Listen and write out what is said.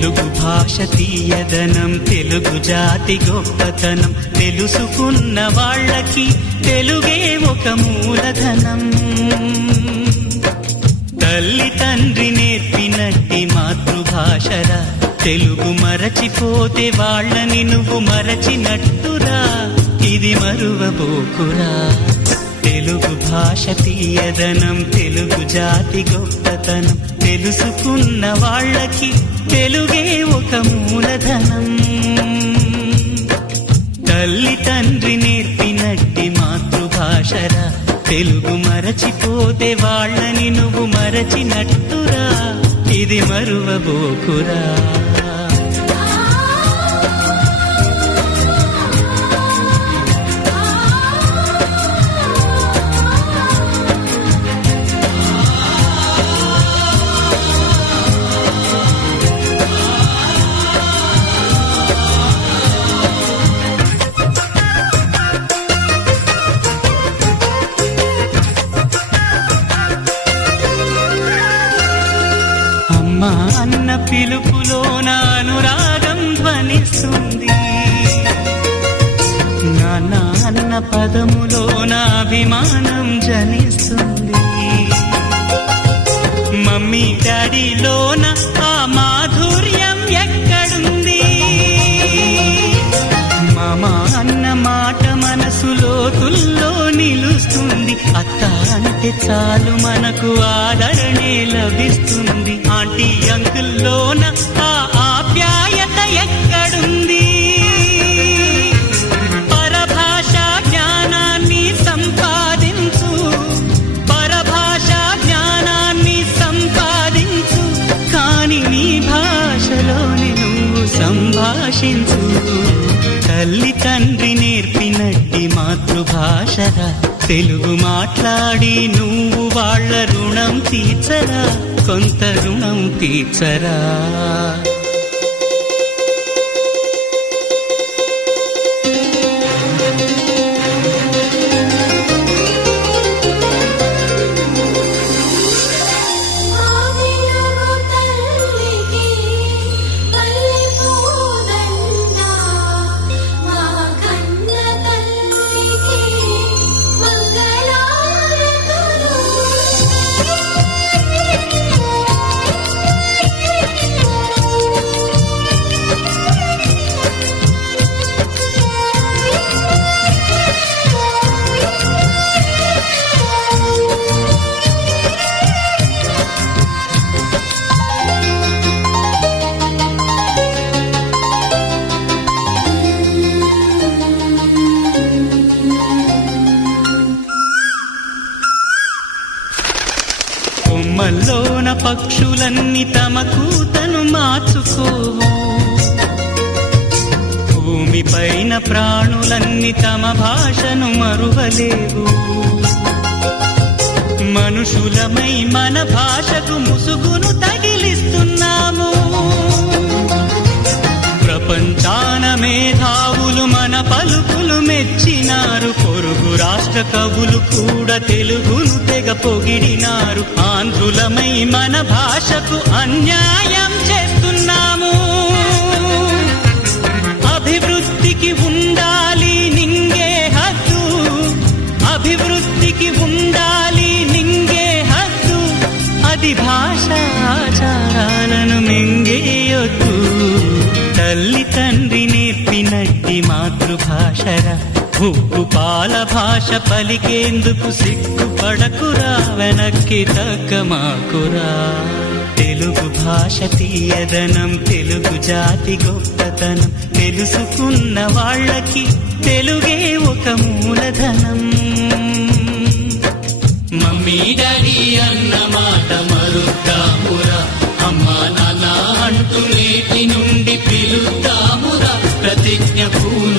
తెలుగు భాష తీయదనం, తెలుగు జాతి గొప్పతనం, తెలుసుకున్న వాళ్ళకి తెలుగే ఒక మూలధనం. తల్లి తండ్రి నేర్పినట్టి మాతృభాషరా, తెలుగు మరచిపోతే వాళ్ళని నువ్వు మరచినట్టురా, ఇది మరువబోకురా. తెలుగు భాష తీయదనం, తెలుగు జాతి గొప్పతనం, తెలుసుకున్న వాళ్ళకి తెలుగే ఒక మూలధనం. తల్లి తండ్రి నేర్పినట్టి మాతృభాషరా, తెలుగు మరచిపోతే వాళ్ళని నువ్వు మరచినట్టురా, ఇది మరువబోకురా. అమ్మా అన్న పిలుపులో నా అనురాగం ధ్వనిస్తుంది, నాన్న అన్న పదములో నా అభిమానం జనిస్తుంది. మమ్మీ డాడీలోన ఆ మాధుర్యం ఎక్కడుంది? మామా అన్న మాట మనసులో తుల్లో నిలుస్తుంది. అత్త అంటే చాలు మనకు ఆదరణే లభిస్తుంది. ఆంటీ అంకుల్లోన ఆ ఆప్యాయత ఎక్కడుంది? పరభాషా జ్ఞానాన్ని సంపాదించు, పరభాషా జ్ఞానాన్ని సంపాదించు, కాని నీ భాషలోని నువ్వు సంభాషించు. తల్లి తండ్రి నేర్పినట్టి మాతృభాషరా, తెలుగు మాట్లాడి నువ్వు వాళ్ళ రుణం తీర్చరా, కొంత రుణం తీర్చరా. కొమ్మల్లోన పక్షులన్నీ తమ కూతను మార్చుకోవు, భూమిపైన ప్రాణులన్నీ తమ భాషను మరువలేవు. మనుషులమై మన భాషకు ముసుగును తగిలిస్తున్నాము. ప్రపంచాన మేధావులు మన పలుకులు మెచ్చినారు. పొరుగు రాష్ట్ర కవులు కూడా తెలుగును తెగ పొగిడినారు. ఆంధ్రులమై మన భాషకు అన్యాయం చేస్తున్నాము. అభివృద్ధికి ఉండాలి నింగే హద్దు, అభివృద్ధికి ఉండాలి నింగే హద్దు, అది భాష ఆచారాలను మింగేయొద్దు. తల్లి తండ్రి నేర్పినట్టి మాతృభాషరా, ఉప్పు పాల భాష పలికేందుకు సిగ్గుపడకురా, వెనక్కి తగ్గమాకురా. తెలుగు భాష తీయదనం, తెలుగు జాతి గొప్పతనం, తెలుసుకున్న వాళ్ళకి తెలుగే ఒక మూలధనం. మమ్మీ డాడీ అన్న మాట మరుద్దామురా, అమ్మా నాన్న అంటూ నేటి నుండి పిలుద్దామురా, ప్రతిజ్ఞ పూర్తి